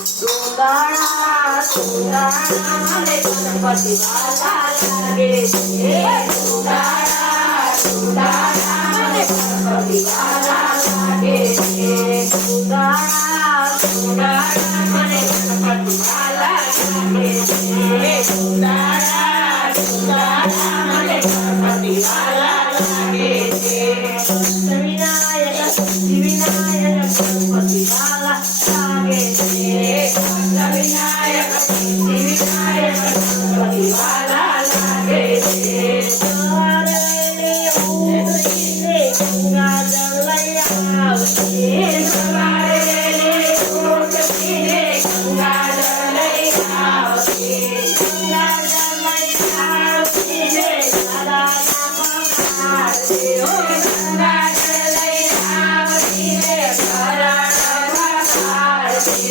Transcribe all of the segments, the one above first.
સુંદરા સુંદરા મને ગણપતિ વાલા લાગે છે સુંદરા સુંદરા મને ગણપતિ વાલા લાગે છે સુંદરા સુંદરા મને ગણપતિ વાલા લાગે છે સુંદરા સુંદરા મને ગણપતિ વાલા લાગે છે વિનાયક વિનાયક ગણપતિ વાલા લાગે છે વિનાયક વિનાયક ગણપતિ વાલા લાગે છે સવારેની ઉઠીને ગંગા જળ લઈ આવશે સવારેની ઉઠીને ગંગા જળ લઈ આવશે ગંગા જળ લઈ આવશે દાદાના પગારશે ગંગા જળ લઈ આવશે ઘરાણા પગારશે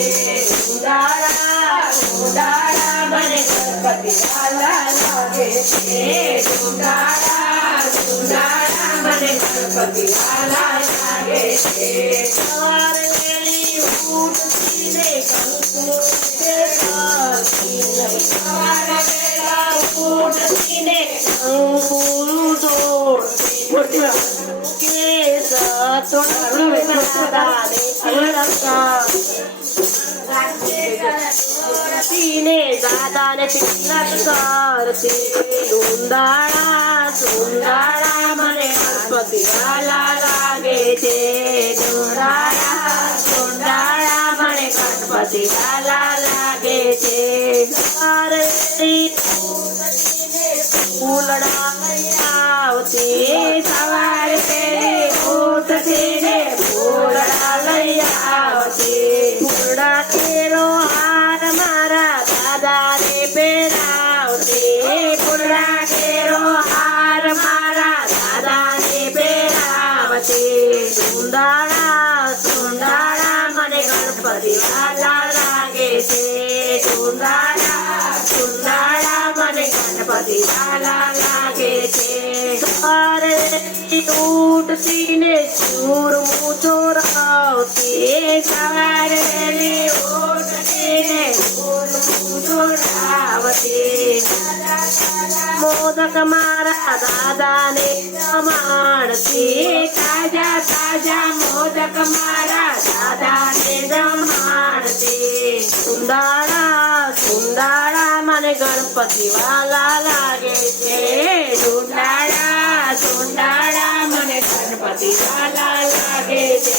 સુંદરા સુંદરા મને ગણપતિ વાલા લાગે છે સુંદરા સુંદરા મને ગણપતિ વાલા લાગે છે સવારે વહેલી ઉઠીને કંકુ સવારે વહેલા ઉઠીને કંકુ દોડતી કેસ તોડે દાદાને તિલક કરતી સુંદરા સુંદરા મને ગણપતિ વાલા લાગે છે સુંદરા સુંદરા મને ગણપતિ વાલા લાગે છે ફૂલડા આવતી સવારે ઉઠીને ફૂલડા લઈ આવતી ફૂલડા કેરો હાર મારા દાદાને પહેરાવતી ફૂલડા કેરો હાર મારા દાદાને પહેરાવતી સુંદરા સુંદરા મને ગણપતિ વાલા લાગે છે સુંદરા સુંદરા મને ગણપતિ વાલા લાગે છે સવારે ઉઠીને ચૂરમું ચોરાવતી સવારે ઉઠીને ચૂરમું ચોરાવતી મોદક મારા દાદાને જમાડતી તાજા તાજા મોદક મારા દાદાને જમાડતી સુંદરા સુંદરા મને ગણપતિ વાલા લાગે છે સુંદરા સુંદરા મને ગણપતિ વાલા લાગે છે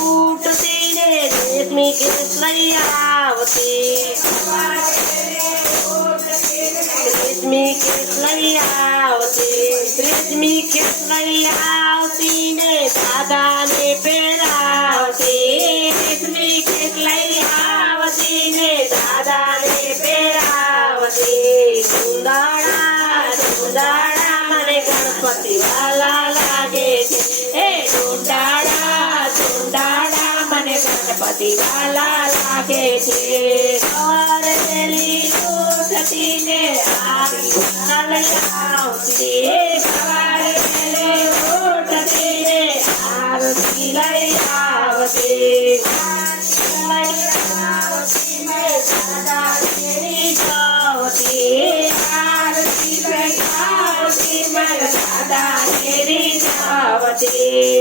ઉઠતીને રેશમી કેસ લઈ આવતી રેશમી કેસ લઈ આવતી રેશમી કેસ લઈ આવતી ને દાદાને પહેરાવતી રેશમી કેસ લઈ આવતી ને દાદાને પહેરાવતી સુંદરા સુંદરા મને ગણપતિ વાલા લાગે છે એ સુંદરા સુંદરા મને ગણપતિ વાલા લાગે છે સવારે વહેલી ઉઠીને આરતી આવતી સવારે વહેલી ઉઠીને આરતી લઈ આવતી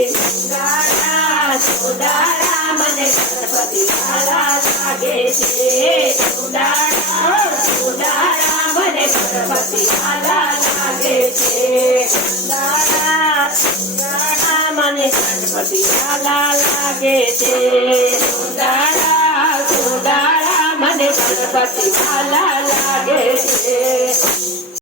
સુંદરા સુંદરા મને ગણપતિ વાલા લાગે છે સુંદરા સુંદરા મને ગણપતિ વાલા લાગે છે સુંદરા સુંદરા મને ગણપતિ વાલા લાગે છે સુંદરા સુંદરા મને ગણપતિ વાલા લાગે છે